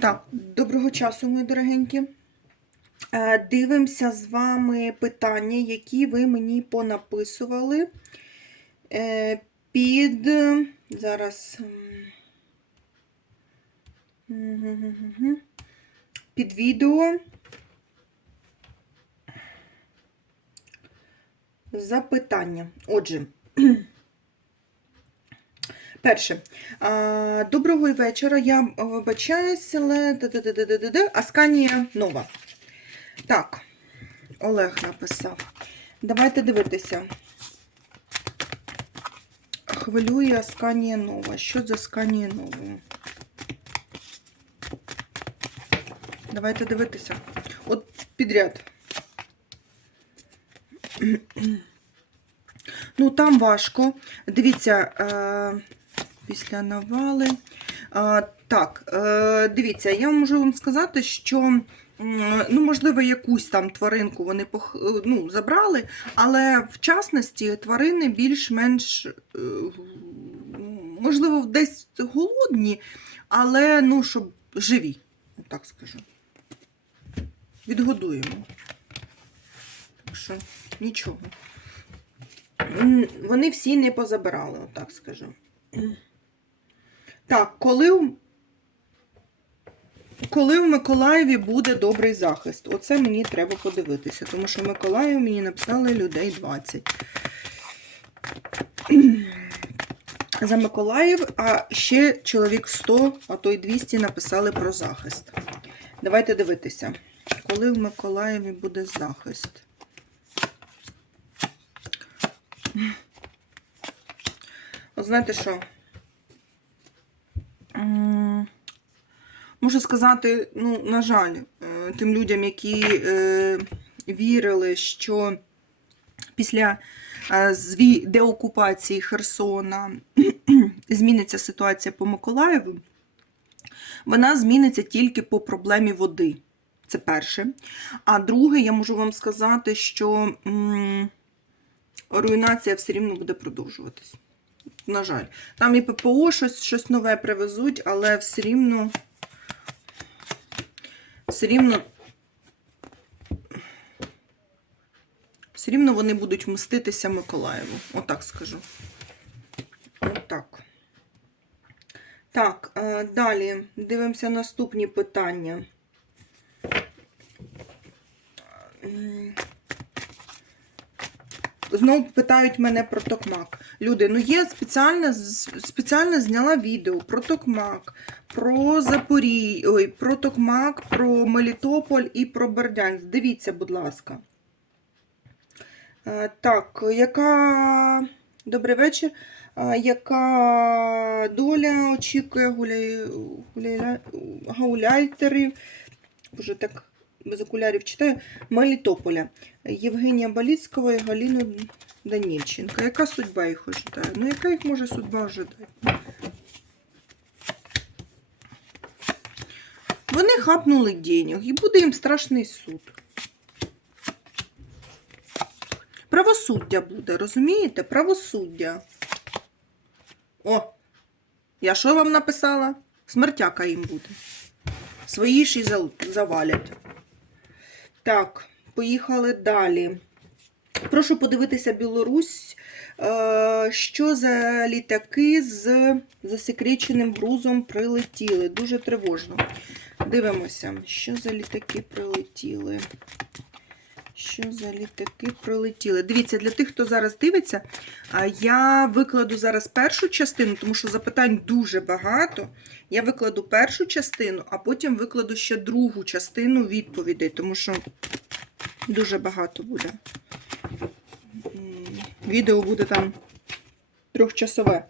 Так, доброго часу, мої дорогенькі. Е, Дивимося з вами питання, які ви мені понаписували е, під зараз. Під відео. Запитання. Отже. Перше. Доброго вечора. Я вибачаюсь, але Асканія нова. Так, Олег написав. Давайте дивитися. Хвилює Асканія нова. Що за Асканія нова? Давайте дивитися. От підряд. Ну, там важко. Дивіться, е, після навали. Е, так, е, дивіться, я можу вам сказати, що, ну, можливо, якусь там тваринку вони е, ну, забрали, але в частності тварини більш-менш, е, можливо, десь голодні, але ну, щоб живі, так скажу. Відгодуємо. Так що нічого. Вони всі не позабирали, отак скажу. Так, коли, у- коли в Миколаєві буде добрий захист? Оце мені треба подивитися, тому що в Миколаєві мені написали людей 20. За Миколаїв, а ще чоловік 100, а то й 200 написали про захист. Давайте дивитися, коли в Миколаєві буде захист. От знаєте що? Можу сказати, ну, на жаль, е, тим людям, які е, вірили, що після е, деокупації Херсона зміниться ситуація по Миколаєву, вона зміниться тільки по проблемі води. Це перше. А друге, я можу вам сказати, що руйнація все рівно буде продовжуватись. На жаль. Там і ППО щось, щось нове привезуть, але все рівно. Все рівно. Все рівно вони будуть мститися Миколаєву. Отак скажу. Отак. Так, е, далі дивимося наступні питання. Знову питають мене про токмак. Люди, ну є спеціально, спеціально зняла відео про токмак, про Запорій, ой, про токмак, про Мелітополь і про Бердянськ. Дивіться, будь ласка. Е, Так, яка. Добрий вечір. Е, Яка доля очікує гуляй... гуляй... гауляйтерів? Боже, так без окулярів читаю. Мелітополя. Євгенія Баліцького і Галіну Данільченка. Яка судьба їх ожидає? Ну, яка їх може судьба ожидати? Вони хапнули денег і буде їм страшний суд. Правосуддя буде, розумієте? Правосуддя. О, я що вам написала? Смертяка їм буде. Свої ж і завалять. Так, поїхали далі. Прошу подивитися Білорусь. Е, Що за літаки з засекреченим грузом прилетіли? Дуже тривожно. Дивимося, що за літаки прилетіли. Що за літаки прилетіли? Дивіться, для тих, хто зараз дивиться, я викладу зараз першу частину, тому що запитань дуже багато. Я викладу першу частину, а потім викладу ще другу частину відповідей, тому що дуже багато буде. Відео буде там трьохчасове.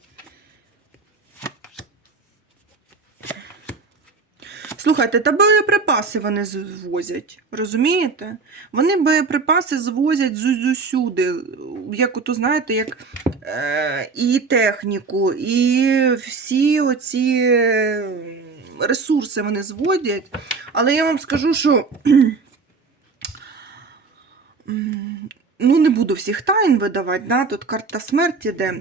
Слухайте, та боєприпаси вони звозять, розумієте? Вони боєприпаси звозять з усюди. Як ото, знаєте, як і техніку, і всі оці ресурси вони зводять. Але я вам скажу, що Ну, не буду всіх тайн видавати, да? тут карта смерті йде.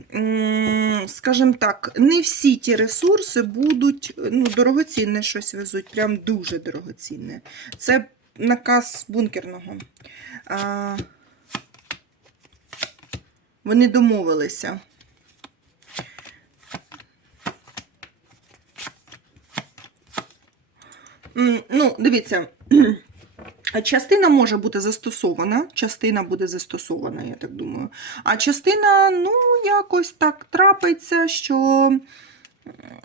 Скажімо так, не всі ті ресурси будуть ну, дорогоцінне щось везуть, прям дуже дорогоцінне. Це наказ бункерного. А, вони домовилися. Ну, дивіться, частина може бути застосована, частина буде застосована, я так думаю. А частина, ну, якось так трапиться, що,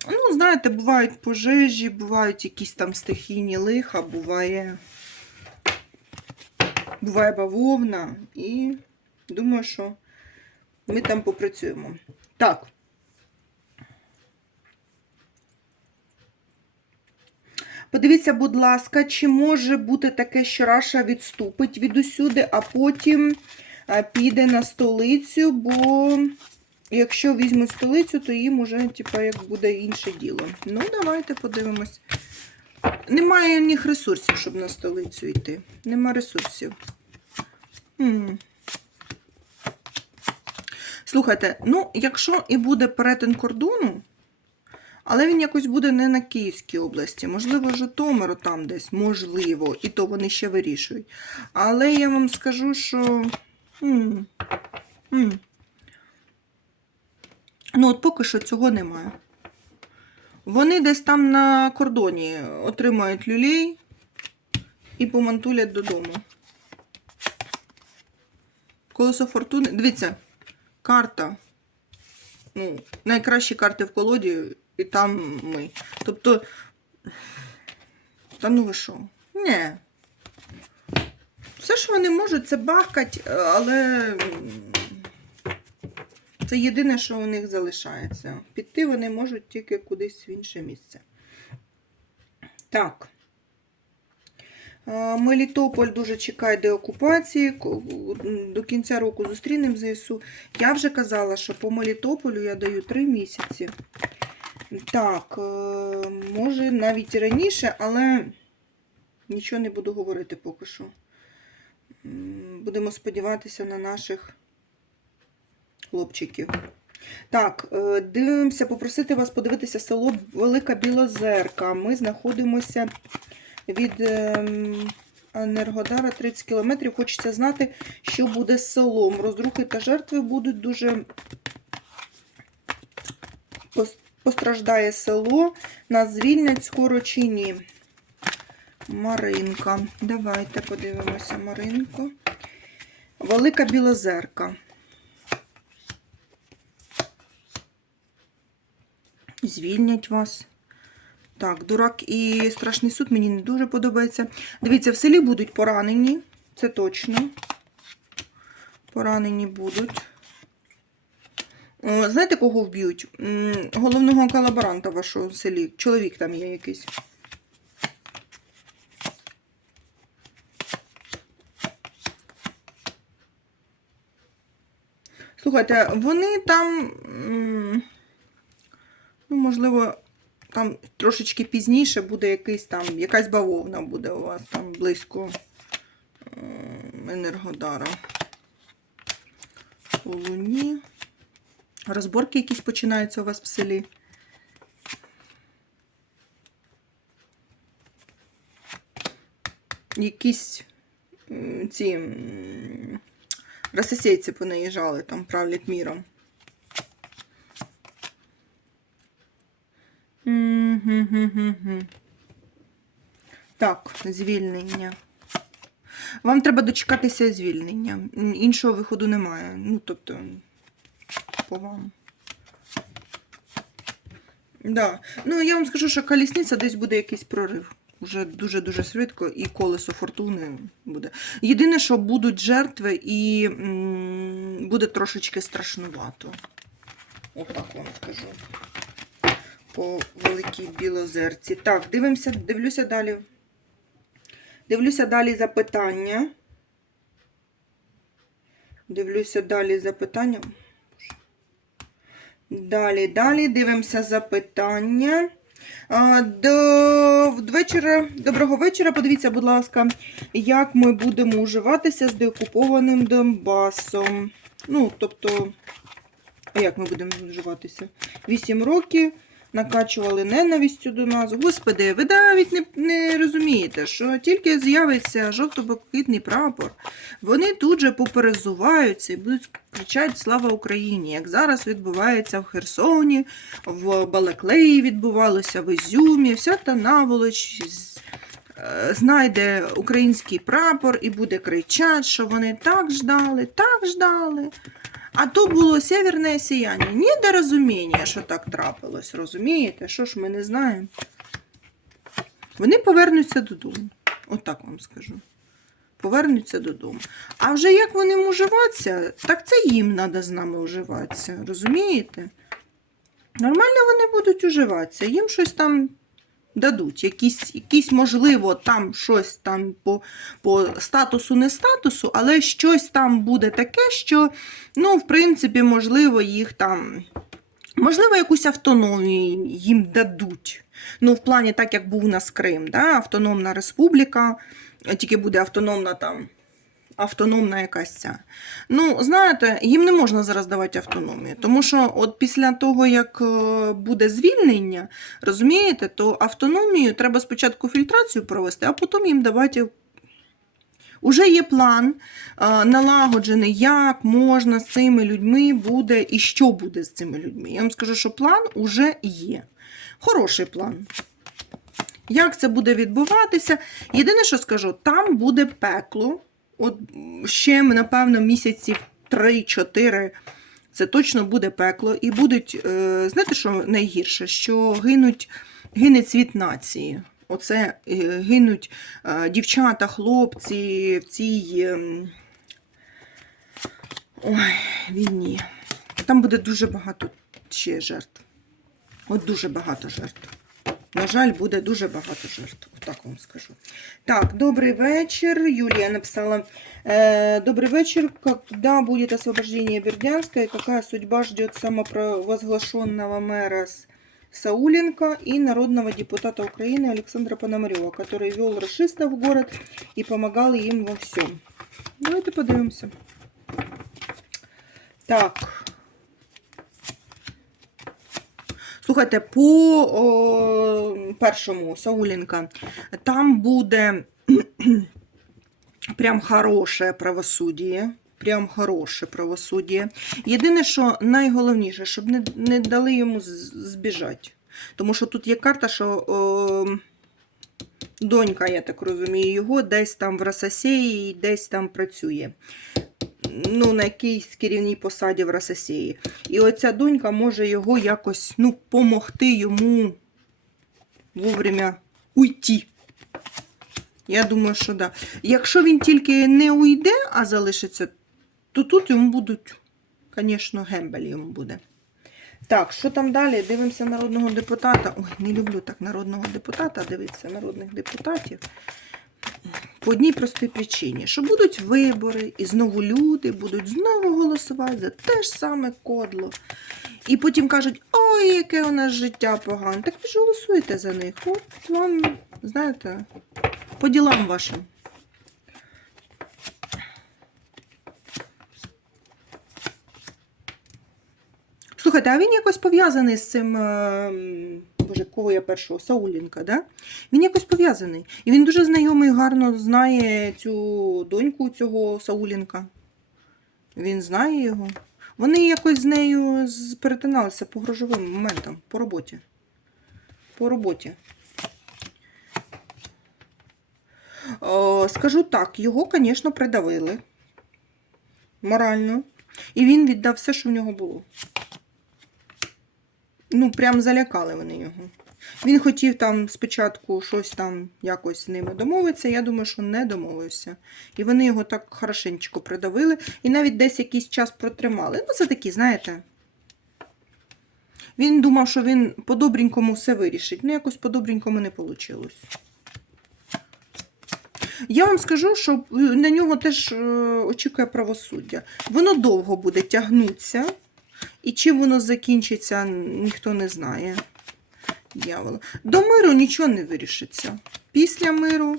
ну, знаєте, бувають пожежі, бувають якісь там стихійні лиха, буває, буває бавовна, і думаю, що ми там попрацюємо. Так. Подивіться, будь ласка, чи може бути таке, що Раша відступить від усюди, а потім е, піде на столицю, бо якщо візьмуть столицю, то їм уже, типа, як буде інше діло. Ну, давайте подивимось. Немає в них ресурсів, щоб на столицю йти. Нема ресурсів. М. Слухайте, ну, якщо і буде перетин кордону, але він якось буде не на Київській області, можливо, Житомир там десь, можливо, і то вони ще вирішують. Але я вам скажу, що. м, м. Ну, от поки що цього немає. Вони десь там на кордоні отримають люлей і помантулять додому. Колесо фортуни. Дивіться, карта. Ну, найкращі карти в колоді, і там ми. Тобто. Та ну ви що? Ні. Все, що вони можуть, це бахкать, але це єдине, що у них залишається. Піти вони можуть тільки кудись в інше місце. Так. Е, Мелітополь дуже чекає деокупації. До кінця року зустрінемо ЗСУ. Я вже казала, що по Мелітополю я даю 3 місяці. Так, е, може навіть раніше, але нічого не буду говорити поки що. Будемо сподіватися на наших хлопчиків. Так, е, дивимося, попросити вас подивитися село Велика Білозерка. Ми знаходимося від ем, Енергодара 30 кілометрів. Хочеться знати, що буде з селом. Розрухи та жертви будуть дуже постраждає село. Нас звільнять скоро чи ні. Маринка. Давайте подивимося Маринку. Велика Білозерка. Звільнять вас. Так, дурак і страшний суд мені не дуже подобається. Дивіться, в селі будуть поранені, це точно. Поранені будуть. Знаєте, кого вб'ють? Головного колаборанта вашого в селі. Чоловік там є якийсь. Слухайте, вони там, ну, можливо, там трошечки пізніше буде якийсь там, якась бавовна буде у вас там близько м, Енергодара. У Луні. Розборки якісь починаються у вас в селі. Якісь ці м, рососейці понаїжджали, там правлять міром. Так, звільнення. Вам треба дочекатися звільнення. Іншого виходу немає. Ну, тобто, по вам. Да. Ну, я вам скажу, що колісниця десь буде якийсь прорив. Уже дуже-дуже швидко, і колесо фортуни буде. Єдине, що будуть жертви, і м, буде трошечки страшнувато. Отак вам скажу. По великій білозерці. Так, дивимося, дивлюся далі. Дивлюся далі запитання. Дивлюся далі запитання. Далі, далі дивимося запитання. До вечора, доброго вечора. Подивіться, будь ласка, як ми будемо уживатися з деокупованим Донбасом. Ну, тобто, як ми будемо уживатися? Вісім років накачували ненавистю до нас. Господи, ви навіть не, не розумієте, що тільки з'явиться жовто-блакитний прапор, вони тут же поперезуваються і будуть кричати Слава Україні! Як зараз відбувається в Херсоні, в Балаклеї відбувалося, в Ізюмі, вся та наволоч е, знайде український прапор і буде кричати, що вони так ждали, так ждали. А то було северне сіяння. Недорозуміння, що так трапилось, розумієте? Що ж ми не знаємо? Вони повернуться додому. Отак вам скажу. Повернуться додому. А вже як вони уживатися, так це їм треба з нами уживатися. Розумієте? Нормально вони будуть уживатися. Їм щось там дадуть. Якісь, якісь можливо, там щось там по, по статусу, не статусу, але щось там буде таке, що, ну, в принципі, можливо, їх там. Можливо, якусь автономію їм дадуть. Ну, в плані, так як був у нас Крим, да? автономна республіка, тільки буде автономна там. Автономна якась ця. Ну, знаєте, їм не можна зараз давати автономію, тому що от після того, як е, буде звільнення, розумієте, то автономію треба спочатку фільтрацію провести, а потім їм давати. Уже є план е, налагоджений, як можна з цими людьми буде і що буде з цими людьми. Я вам скажу, що план уже є. Хороший план. Як це буде відбуватися? Єдине, що скажу, там буде пекло. От ще, напевно, місяців 3-4 це точно буде пекло. І будуть, е, знаєте, що найгірше? Що гинуть, гине цвіт нації. Оце е, гинуть е, дівчата, хлопці в цій ем, ой, війні. Там буде дуже багато ще жертв. От дуже багато жертв На жаль, буде дуже багато жертв. Так вам скажу. Так, добрий вечір. Юлія написала. Э, добрый вечер. Когда будет освобождение Бердянска и какая судьба ждет самопровозглашенного мэра С- Сауленко и народного депутата Украины Александра Пономарева, который вел расистов в город и помогал им во всем? Давайте подивимося. Так. Слухайте, по о, першому Сауленка там буде прям хороше правосуддя. Прям хороше правосуддя. Єдине, що найголовніше, щоб не, не дали йому збіжати. Тому що тут є карта, що о, донька, я так розумію, його десь там в Рососеї, десь там працює. Ну, на якійсь керівній посаді в Рососеї. І оця донька може його якось ну, помогти йому вовремя уйти. Я думаю, що да. Якщо він тільки не уйде, а залишиться, то тут йому будуть, звісно, гембель йому буде. Так, що там далі? Дивимося народного депутата. Ой, не люблю так народного депутата, дивитися народних депутатів. По одній простій причині, що будуть вибори, і знову люди будуть знову голосувати за те ж саме кодло. І потім кажуть, ой, яке у нас життя погане. Так ви ж голосуєте за них. От вам, знаєте, по ділам вашим. Слухайте, а він якось пов'язаний з цим. Боже, кого я першого? Саулінка, да? Він якось пов'язаний. І він дуже знайомий, гарно знає цю доньку цього Саулінка. Він знає його. Вони якось з нею перетиналися по грошовим моментам, по роботі. По роботі. О, скажу так, його, звісно, придавили морально. І він віддав все, що в нього було. Ну, прям залякали вони його. Він хотів там спочатку щось там якось з ними домовитися. Я думаю, що не домовився. І вони його так хорошенечко придавили. І навіть десь якийсь час протримали. Ну, це такі, знаєте. Він думав, що він по-добренькому все вирішить. Ну, якось по-добренькому не вийшло. Я вам скажу, що на нього теж е, очікує правосуддя. Воно довго буде тягнутися, і чим воно закінчиться, ніхто не знає. Дьявола. До миру нічого не вирішиться. Після миру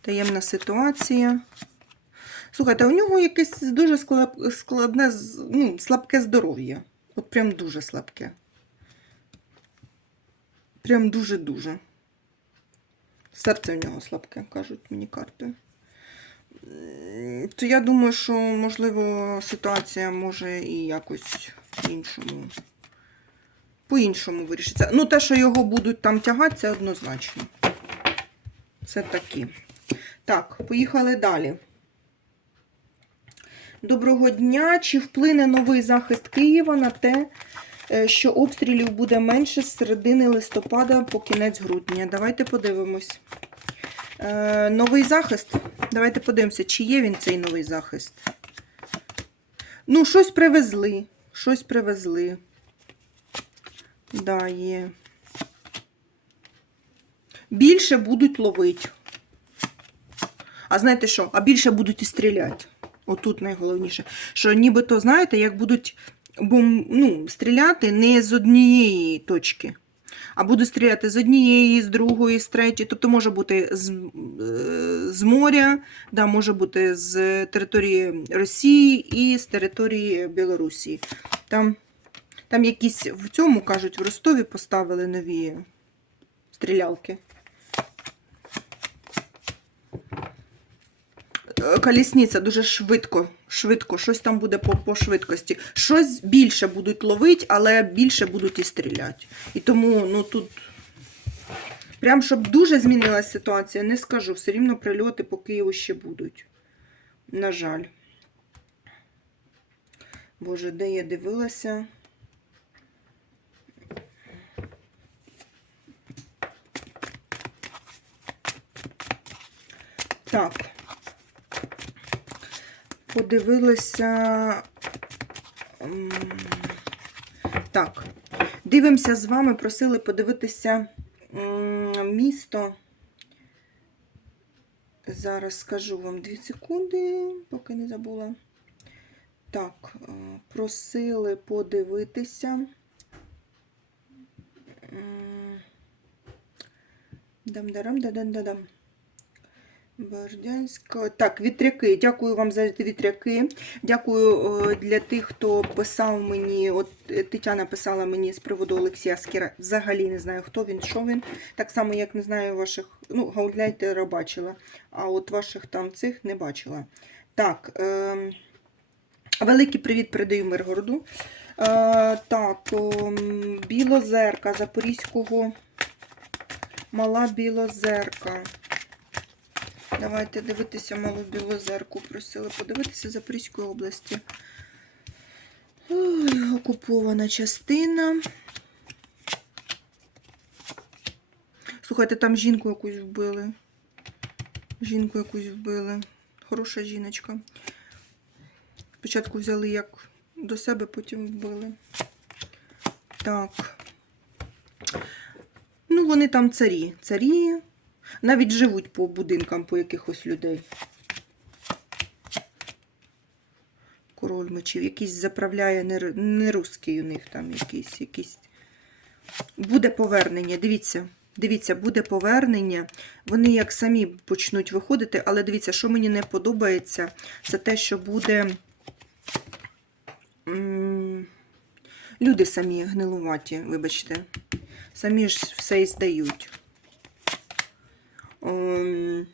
таємна ситуація. Слухайте, у нього якесь дуже складне, ну, слабке здоров'я. От прям дуже слабке. Прям дуже-дуже. Серце в нього слабке, кажуть мені карти. То я думаю, що, можливо, ситуація може і якось по-іншому. По-іншому вирішиться. Ну, те, що його будуть там тягати, це однозначно. Це такі. Так, поїхали далі. Доброго дня. Чи вплине новий захист Києва на те, е, що обстрілів буде менше з середини листопада по кінець грудня? Давайте подивимось. Е, новий захист. Давайте подивимося, чи є він цей новий захист. Ну, щось привезли. Щось привезли. Да, є. Більше будуть ловити. А знаєте що? А більше будуть і стріляти. Отут найголовніше. Що нібито, знаєте, як будуть бом... ну, стріляти не з однієї точки, а буду стріляти з однієї, з другої, з третьої. Тобто може бути з, е, з моря, да, може бути з території Росії і з території Білорусі. Там, там якісь в цьому, кажуть, в Ростові поставили нові стрілялки. Колісниця дуже швидко, швидко, щось там буде по, по швидкості. Щось більше будуть ловити, але більше будуть і стріляти. І тому, ну тут, прям щоб дуже змінилася ситуація, не скажу. Все рівно прильоти по Києву ще будуть. На жаль. Боже, де я дивилася? Так. Подивилася. Так. Дивимося з вами, просили подивитися місто. Зараз скажу вам 2 секунди, поки не забула. Так, е, просили подивитися. Дам-дарам-да-дан-да-дам. Бердянська. Так, вітряки. Дякую вам за вітряки. Дякую е, для тих, хто писав мені. От е, Тетяна писала мені з приводу Олексія Скіра. Взагалі не знаю, хто він, що він. Так само, як не знаю ваших. Ну, гауляйтера бачила, а от ваших там цих не бачила. Так. Е, великий привіт передаю Миргороду. Е, так, о, Білозерка Запорізького. Мала Білозерка. Давайте дивитися малу білозерку. Просили подивитися Запорізької області. Ой, окупована частина. Слухайте, там жінку якусь вбили. Жінку якусь вбили. Хороша жіночка. Спочатку взяли як до себе, потім вбили. Так. Ну, вони там царі. Царі. Навіть живуть по будинкам по якихось людей. Король мечів. Якийсь заправляє не, не у них там якийсь, якийсь. Буде повернення. Дивіться, дивіться, буде повернення. Вони як самі почнуть виходити, але дивіться, що мені не подобається, це те, що буде. Люди самі гнилуваті, вибачте. Самі ж все і здають. Ем,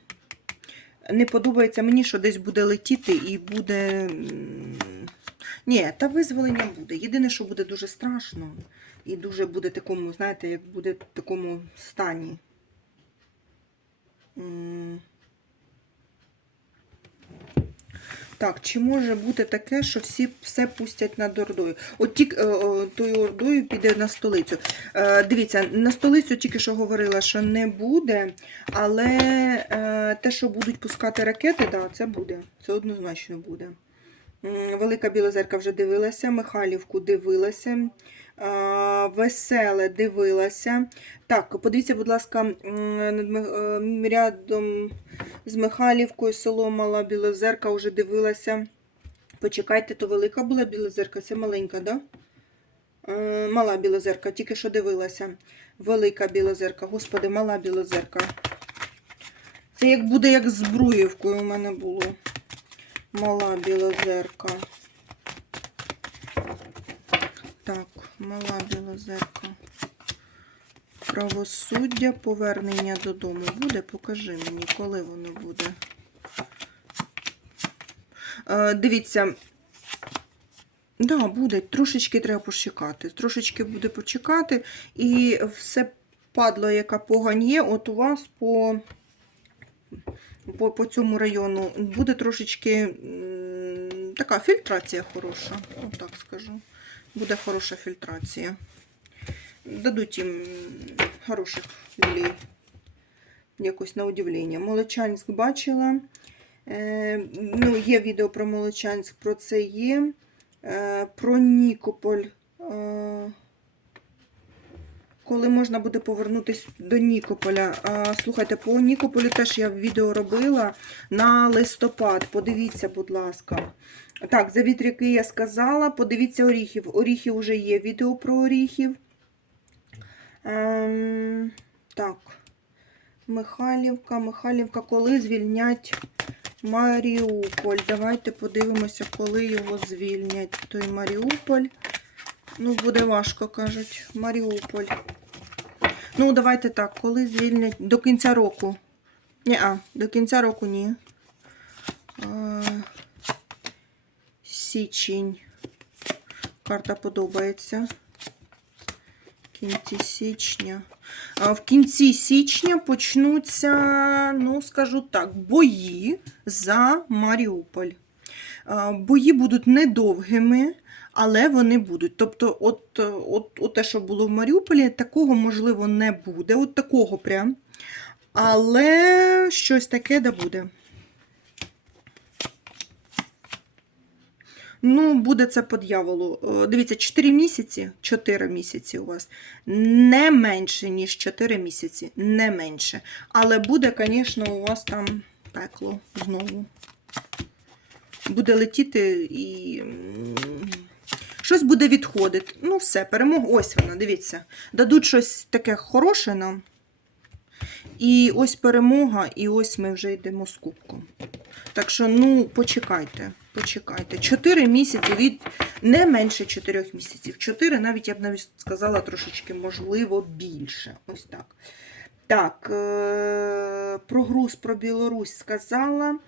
Не подобається мені, що десь буде летіти і буде. Ні, та визволення буде. Єдине, що буде дуже страшно. І дуже буде такому, знаєте, як буде в такому стані. М. Так, чи може бути таке, що всі все пустять над Ордою? От тільки е, е, тою Ордою піде на столицю. Е, Дивіться, на столицю тільки що говорила, що не буде, але те, що будуть пускати ракети, да, це буде. Це однозначно буде. Велика Білозерка вже дивилася, Михайлівку дивилася, Веселе дивилася. Так, подивіться, будь ласка, рядом з Михайлівкою село Мала Білозерка вже дивилася. Почекайте, то велика була Білозерка, це маленька, да? Е, Мала білозерка, тільки що дивилася. Велика білозерка, господи, мала білозерка. Це як буде як з Збруєвкою у мене було. Мала білозерка. Так, мала білозерка. Правосуддя, повернення додому буде. Покажи мені, коли воно буде. Е, дивіться. Да, буде. Трошечки треба почекати. Трошечки буде почекати. І все падло, яка погань є, от у вас по, по, по цьому району буде трошечки така фільтрація хороша. Отак скажу. Буде хороша фільтрація. Дадуть їм хороших людей. Якось на удивлення. Молочанськ бачила. Е, ну, є відео про Молочанськ, про це є. Е, про Нікополь. Е, коли можна буде повернутися до Нікополя. Слухайте, по Нікополю теж я відео робила на листопад. Подивіться, будь ласка. Так, за вітряки я сказала. Подивіться оріхів. Оріхів вже є відео про оріхів. Ем, так. Михайлівка, Михайлівка, коли звільнять Маріуполь. Давайте подивимося, коли його звільнять. Той Маріуполь. Ну, буде важко, кажуть. Маріуполь. Ну, давайте так, коли звільнять до кінця року. Ні, а, до кінця року ні. А, січень. Карта подобається. Кінці січня. А В кінці січня почнуться, ну, скажу так, бої за Маріуполь. Бої будуть недовгими, але вони будуть. Тобто, от, от, от те, що було в Маріуполі, такого, можливо, не буде. От такого прям. Але щось таке да буде. Ну, буде це по дьяволу. Е, Дивіться, 4 місяці, 4 місяці у вас. Не менше, ніж 4 місяці. Не менше. Але буде, звісно, у вас там пекло знову. Буде летіти і. Щось буде відходити. Ну, все, перемога. Ось вона, дивіться. Дадуть щось таке хороше нам. І ось перемога, і ось ми вже йдемо з кубком. Так що, ну, почекайте, почекайте. Чотири місяці від не менше чотирьох місяців. Чотири, навіть я б навіть сказала трошечки, можливо, більше. Ось так. Так, е- про груз, про Білорусь сказала.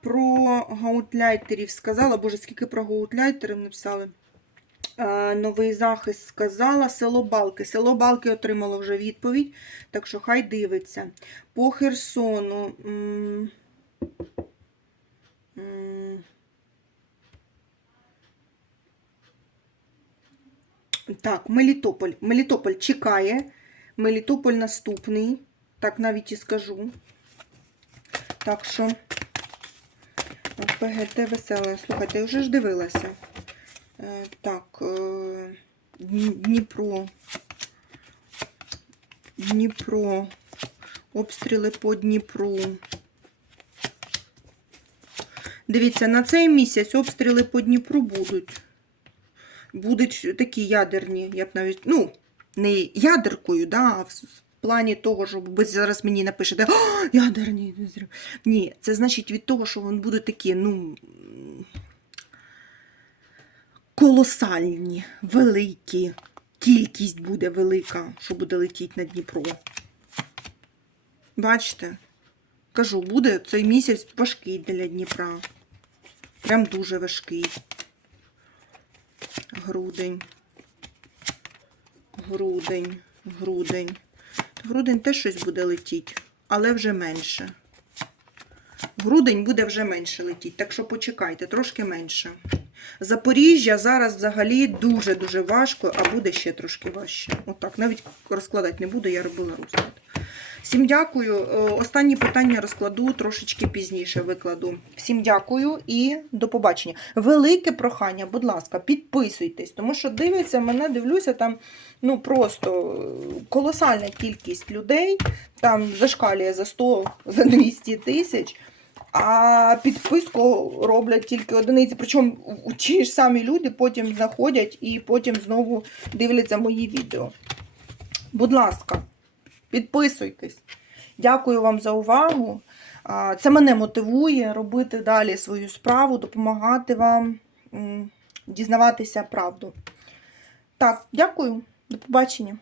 Про гаутляйтерів сказала. Боже, скільки про гаутляйтерів написали. Е, Новий захист сказала. Село Балки. Село Балки отримало вже відповідь, так що хай дивиться. По Херсону. Так, Мелітополь. Мелітополь чекає. Мелітополь наступний. Так навіть і скажу. Так що. ПГТ веселе. Слухайте, я вже ж дивилася. Е, Так, е, Дніпро. Дніпро. Обстріли по Дніпру. Дивіться, на цей місяць обстріли по Дніпру будуть. Будуть такі ядерні, я б навіть, ну, не ядеркою, да, а в плані того, що ви зараз мені напишете, О, ядерні. Ні, це значить від того, що вони будуть такі, ну. Колосальні, великі. Кількість буде велика, що буде летіти на Дніпро. Бачите? Кажу, буде цей місяць важкий для Дніпра. Прям дуже важкий. Грудень. Грудень. Грудень. Грудень теж щось буде летіти, але вже менше. Грудень буде вже менше летіти, так що почекайте, трошки менше. Запоріжжя зараз взагалі дуже-дуже важко, а буде ще трошки важче. Отак, навіть розкладати не буду, я робила розклад. Всім дякую. Е, Останні питання розкладу трошечки пізніше викладу. Всім дякую і до побачення. Велике прохання, будь ласка, підписуйтесь, тому що дивиться мене, дивлюся, там ну просто е, колосальна кількість людей, там зашкалює за 100, за 200 тисяч. А підписку роблять тільки одиниці. Причому ті ж самі люди потім заходять і потім знову дивляться мої відео. Будь ласка, підписуйтесь. Дякую вам за увагу. Це мене мотивує робити далі свою справу, допомагати вам дізнаватися правду. Так, дякую, до побачення.